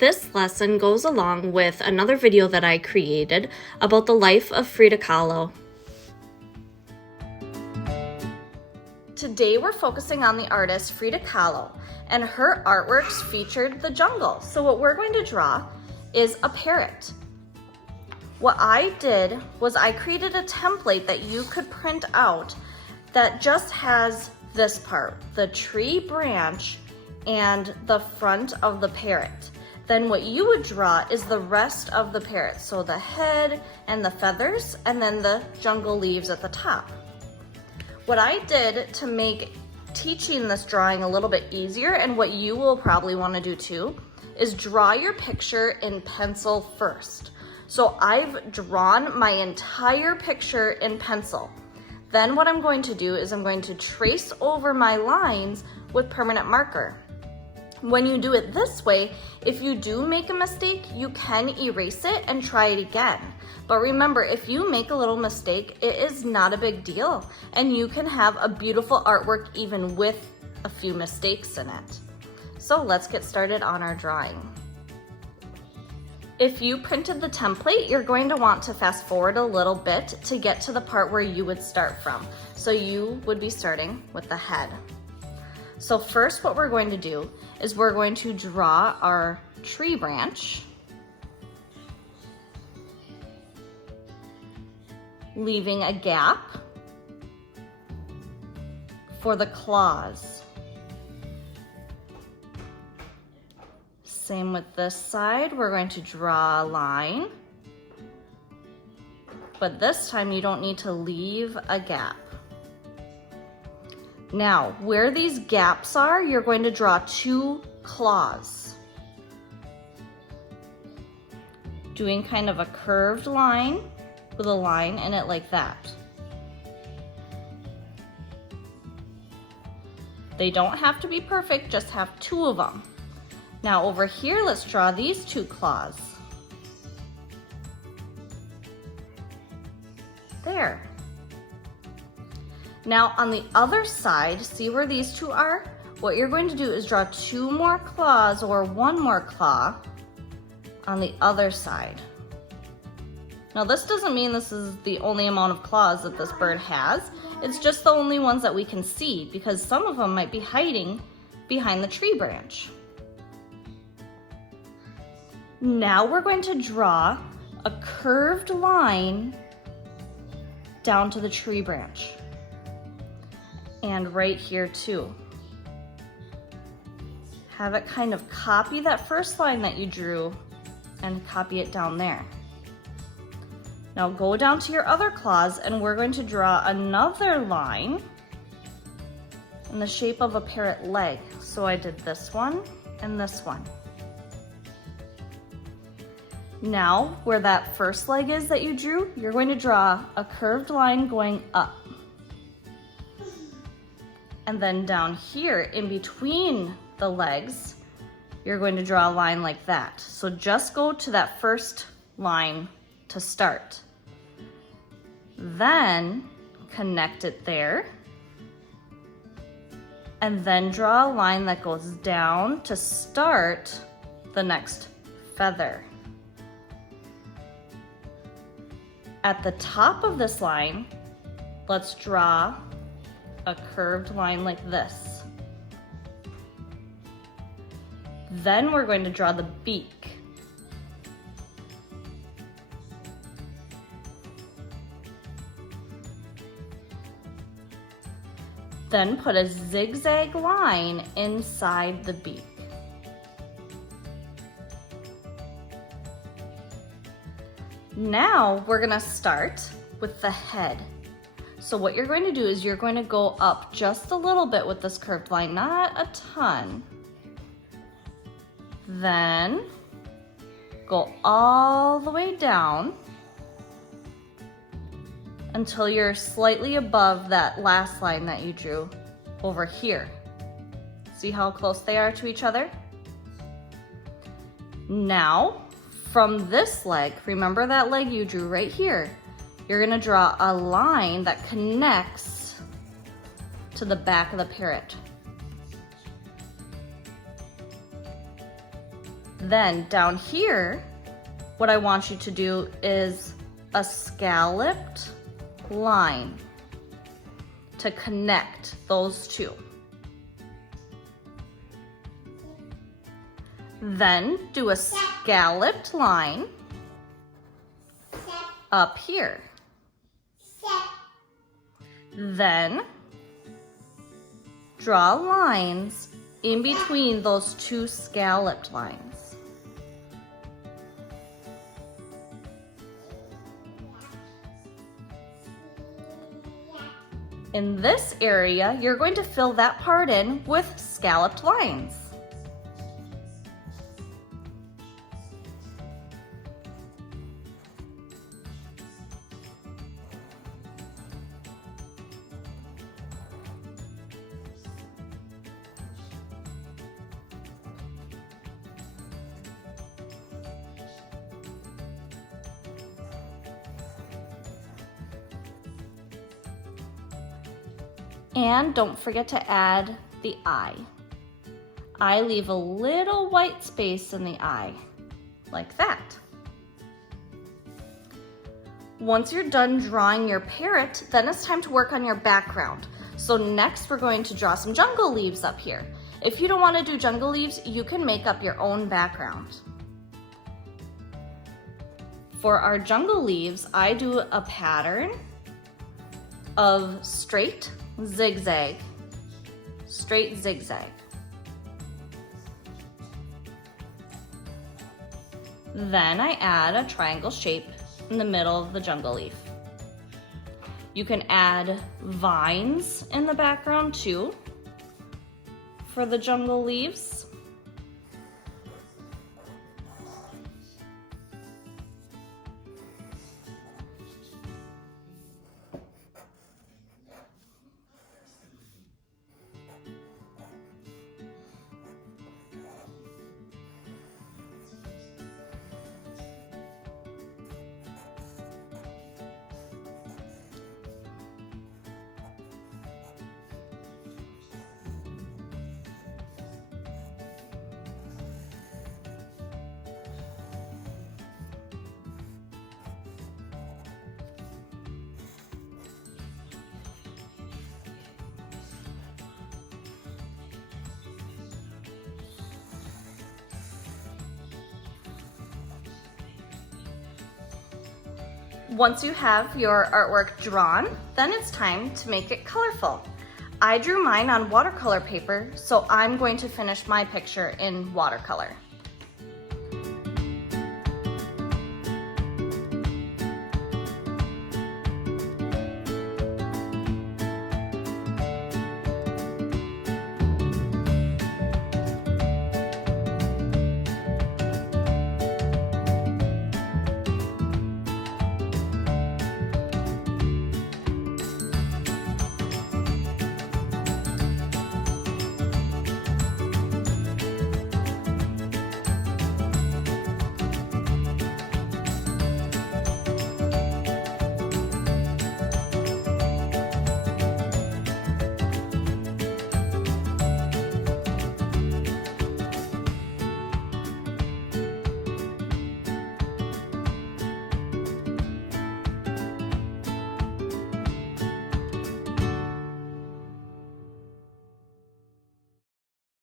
This lesson goes along with another video that I created about the life of Frida Kahlo. Today we're focusing on the artist Frida Kahlo, and her artworks featured the jungle. So what we're going to draw is a parrot. What I did was I created a template that you could print out that just has this part, the tree branch and the front of the parrot. Then what you would draw is the rest of the parrot. So the head and the feathers, and then the jungle leaves at the top. What I did to make teaching this drawing a little bit easier, and what you will probably want to do too, is draw your picture in pencil first. So I've drawn my entire picture in pencil. Then what I'm going to do is I'm going to trace over my lines with permanent marker. When you do it this way, if you do make a mistake, you can erase it and try it again. But remember, if you make a little mistake, it is not a big deal, and you can have a beautiful artwork even with a few mistakes in it. So let's get started on our drawing. If you printed the template, you're going to want to fast forward a little bit to get to the part where you would start from. So you would be starting with the head. So first what we're going to do is we're going to draw our tree branch, leaving a gap for the claws. Same with this side, we're going to draw a line, but this time you don't need to leave a gap. Now, where these gaps are, you're going to draw two claws. Doing kind of a curved line with a line in it like that. They don't have to be perfect, just have two of them. Now over here, let's draw these two claws. There. Now on the other side, see where these two are? What you're going to do is draw two more claws or one more claw on the other side. Now this doesn't mean this is the only amount of claws that this bird has. It's just the only ones that we can see because some of them might be hiding behind the tree branch. Now we're going to draw a curved line down to the tree branch. And right here too. Have it kind of copy that first line that you drew and copy it down there. Now go down to your other claws and we're going to draw another line in the shape of a parrot leg. So I did this one and this one. Now where that first leg is that you drew, you're going to draw a curved line going up. And then down here in between the legs, you're going to draw a line like that. So just go to that first line to start. Then connect it there. And then draw a line that goes down to start the next feather. At the top of this line, let's draw a curved line like this. Then we're going to draw the beak. Then put a zigzag line inside the beak. Now we're gonna start with the head. So what you're going to do is you're going to go up just a little bit with this curved line, not a ton. Then go all the way down until you're slightly above that last line that you drew over here. See how close they are to each other? Now, from this leg, remember that leg you drew right here? You're gonna draw a line that connects to the back of the parrot. Then down here, what I want you to do is a scalloped line to connect those two. Then do a scalloped line up here. Then draw lines in between those two scalloped lines. In this area, you're going to fill that part in with scalloped lines. And don't forget to add the eye. I leave a little white space in the eye, like that. Once you're done drawing your parrot, then it's time to work on your background. So next we're going to draw some jungle leaves up here. If you don't want to do jungle leaves, you can make up your own background. For our jungle leaves, I do a pattern of straight zigzag, straight zigzag. Then I add a triangle shape in the middle of the jungle leaf. You can add vines in the background too for the jungle leaves. Once you have your artwork drawn, then it's time to make it colorful. I drew mine on watercolor paper, so I'm going to finish my picture in watercolor.